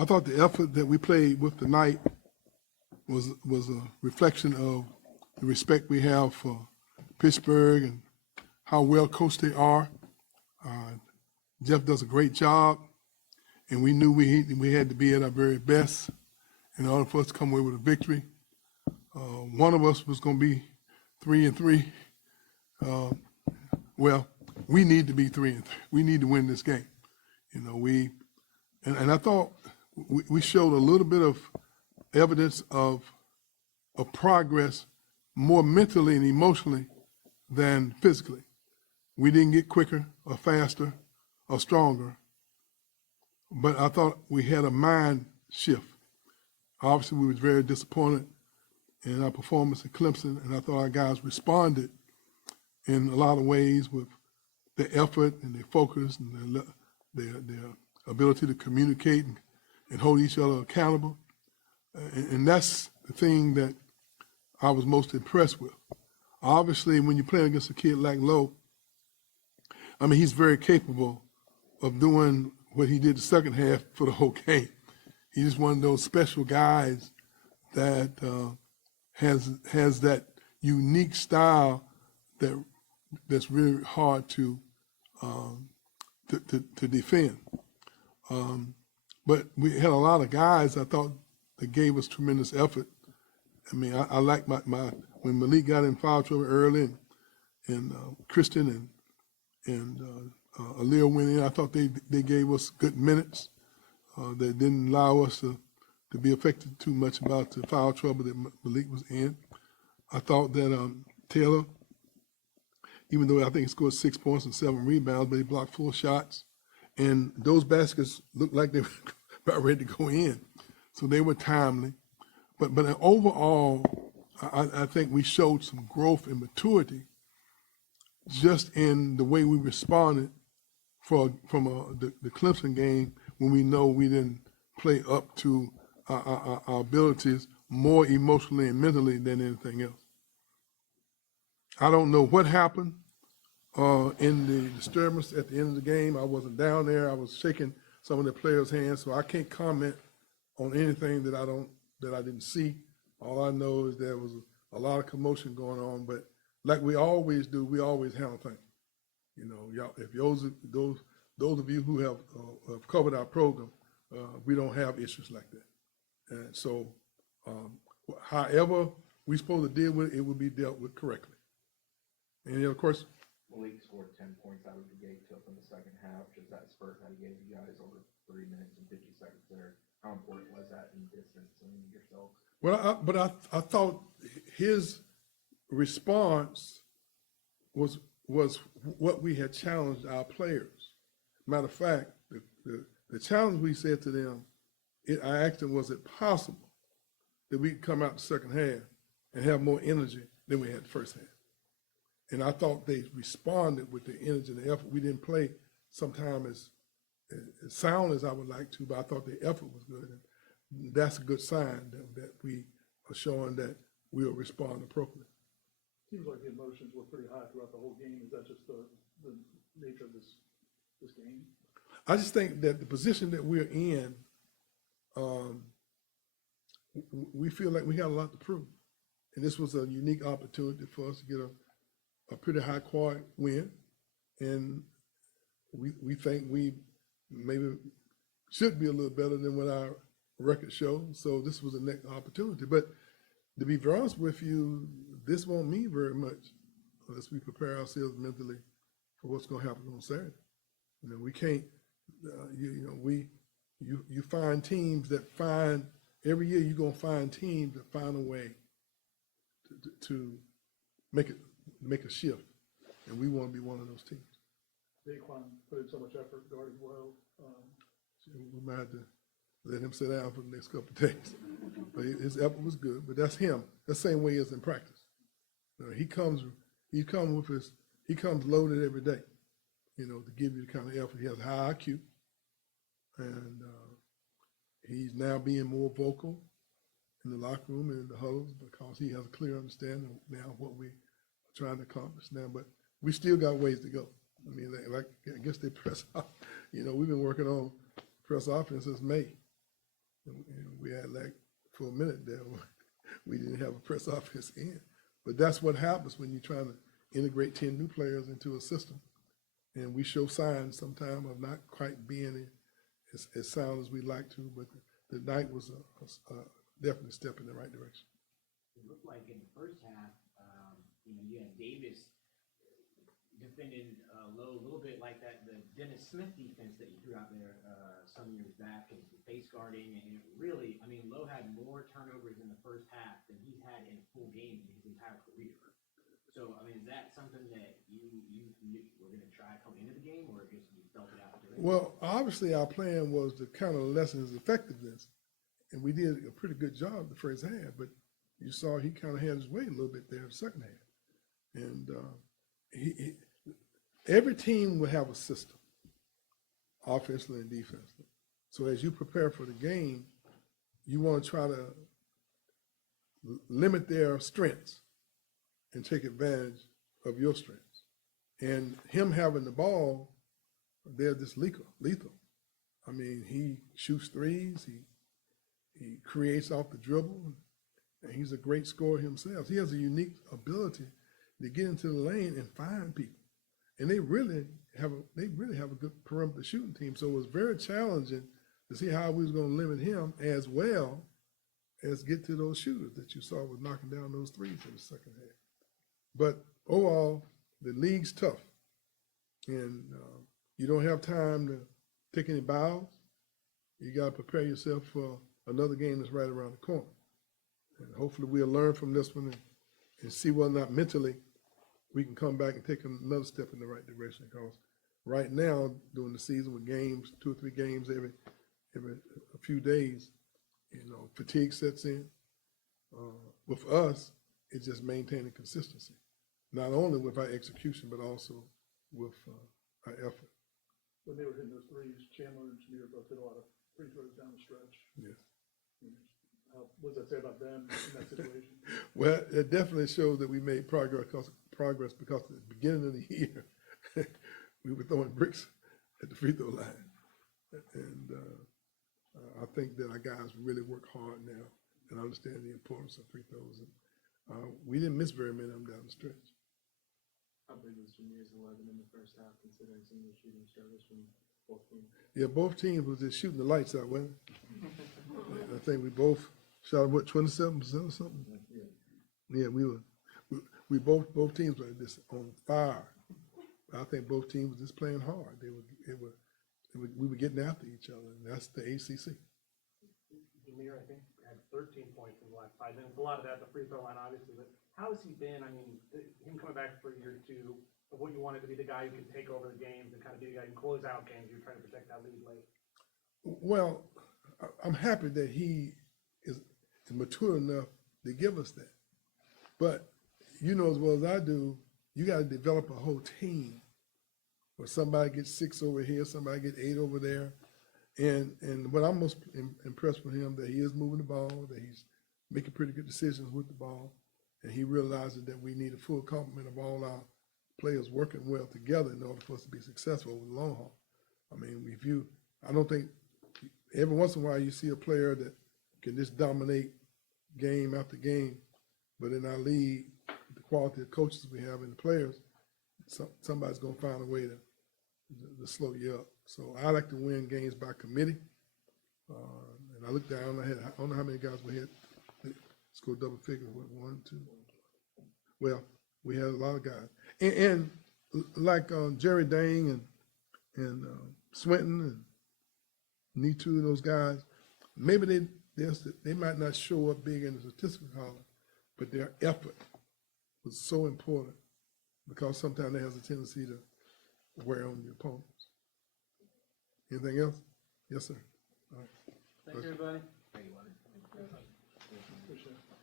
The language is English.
I thought the effort that we played with tonight was a reflection of the respect we have for Pittsburgh and how well coached they are. Jeff does a great job, and we knew we had to be at our very best in order for us to come away with a victory. One of us was going to be 3-3. Well, we need to be 3-3. We need to win this game. You know, and I thought we showed a little bit of evidence of progress more mentally and emotionally than physically. We didn't get quicker or faster or stronger, but I thought we had a mind shift. Obviously, we was very disappointed in our performance at Clemson, and I thought our guys responded in a lot of ways with their effort and their focus and their ability to communicate and hold each other accountable. And that's the thing that I was most impressed with. Obviously, when you're playing against a kid like Lowe, I mean, he's very capable of doing what he did the second half for the whole game. He's just one of those special guys that has that unique style that's really hard to defend. But we had a lot of guys I thought that gave us tremendous effort. I mean, I like my when Malik got in foul trouble early and Christian and Aaliyah went in, I thought they gave us good minutes. They didn't allow us to be affected too much about the foul trouble that Malik was in. I thought that Taylor, even though I think he scored 6 points and 7 rebounds, but he blocked 4 shots. And those baskets looked like they were about ready to go in. So they were timely. But overall, I think we showed some growth and maturity just in the way we responded from the Clemson game when we know we didn't play up to our abilities more emotionally and mentally than anything else. I don't know what happened in the disturbance at the end of the game. I wasn't down there. I was shaking some of the players' hands, so I can't comment on anything that I didn't see. All I know is there was a lot of commotion going on, but like we always do, we always handle things. You know, y'all, if those of you who have covered our program, we don't have issues like that. And so, however we're supposed to deal with it, it will be dealt with correctly. And of course, Malik scored 10 points out of the gate to open the second half. Just that spurt that he gave you guys over 3 minutes and 50 seconds there. How important was that in distancing yourselves? Well, I thought his response was what we had challenged our players. Matter of fact, the challenge we said to them, I asked them, was it possible that we could come out the second half and have more energy than we had the first half? And I thought they responded with the energy and the effort. We didn't play sometimes as sound as I would like to, but I thought the effort was good. And that's a good sign that we are showing that we'll respond appropriately. Seems like the emotions were pretty high throughout the whole game. Is that just the nature of this game? I just think that the position that we're in, we feel like we got a lot to prove. And this was a unique opportunity for us to get a pretty high quality win. And we think we maybe should be a little better than what our record shows. So this was a next opportunity. But to be very honest with you, this won't mean very much unless we prepare ourselves mentally for what's going to happen on Saturday. You know, we can't, you find teams that find, every year you're going to find teams that find a way to make a shift. And we want to be one of those teams. Daquan put in so much effort guarding well. We might have to let him sit down for the next couple of days. But his effort was good. But that's him. That's the same way he is in practice. He comes loaded every day, to give you the kind of effort. He has high IQ. And he's now being more vocal in the locker room and in the huddles because he has a clear understanding now of what we are trying to accomplish now. But we still got ways to go. I mean, like, I guess they press, you know, we've been working on press offense since May. And we had like, for a minute there, we didn't have a press offense in. But that's what happens when you're trying to integrate 10 new players into a system. And we show signs sometimes of not quite being as sound as we'd like to, but the night was a definite step in the right direction. It looked like in the first half, you had Davis defending low, a little bit like that, the Dennis Smith defense that you threw out there some years back, and face guarding, and it really, I mean, Lowe had more turnovers in the first half than he's had in a full game in his entire career. So, I mean, is that something that you were going to try coming into the game, or just you felt it out during? Well, obviously our plan was to kind of lessen his effectiveness, and we did a pretty good job the first half, but you saw he kind of had his way a little bit there in the second half. And every team will have a system, offensively and defensively. So as you prepare for the game, you want to try to limit their strengths and take advantage of your strengths. And him having the ball, they're just lethal. I mean, he shoots threes, he creates off the dribble, and he's a great scorer himself. He has a unique ability to get into the lane and find people. And they really have a good perimeter shooting team. So it was very challenging to see how we was going to limit him as well as get to those shooters that you saw was knocking down those threes in the second half. But overall, the league's tough, and you don't have time to take any bows. You got to prepare yourself for another game that's right around the corner. And hopefully we'll learn from this one and see whether or not mentally we can come back and take another step in the right direction. Because right now, during the season with games, 2 or 3 games every a few days, you know, fatigue sets in. With us, it's just maintaining consistency, not only with our execution, but also with our effort. When they were hitting those threes, Chandler and Shamir both hit a lot of free throws down the stretch. Yes. What does that say about them in that situation? Well, it definitely shows that we made progress because at the beginning of the year, we were throwing bricks at the free throw line. And I think that our guys really work hard now and understand the importance of free throws. And we didn't miss very many of them down the stretch. How big was Jameer's 11 in the first half, considering some of the shooting struggles from both teams? Yeah, both teams was just shooting the lights out, wasn't it? I think we both shot, what, 27% or something? Yeah, we both teams were just on fire. I think both teams were just playing hard. We were getting after each other, and that's the ACC. Jameer, I think, had 13 points in the last 5 minutes. A lot of that, the free throw line, obviously. But how has he been? I mean, him coming back for a year or two, of what you wanted to be the guy who can take over the games and kind of be the guy who can close out games. You're trying to protect that lead late. Well, I'm happy that he is mature enough to give us that. But you know as well as I do, you got to develop a whole team where somebody gets 6 over here, somebody gets 8 over there. And what I'm most impressed with him, that he is moving the ball, that he's making pretty good decisions with the ball, and he realizes that we need a full complement of all our players working well together in order for us to be successful over the long haul. I mean, I don't think every once in a while you see a player that can just dominate game after game, but in our league, the quality of coaches we have and the players, somebody's going to find a way to slow you up. So I like to win games by committee. And I looked down, I don't know how many guys we had scored double figures. What, 1, 2? Well, we had a lot of guys. And like Jerry Dang and Swinton and need 2 of those guys, maybe they might not show up big in the statistical column, but their effort was so important because sometimes they have a tendency to wear on your opponents. Anything else? Yes, sir. All right. Thank you, everybody. Thank you, Leonard. Appreciate it.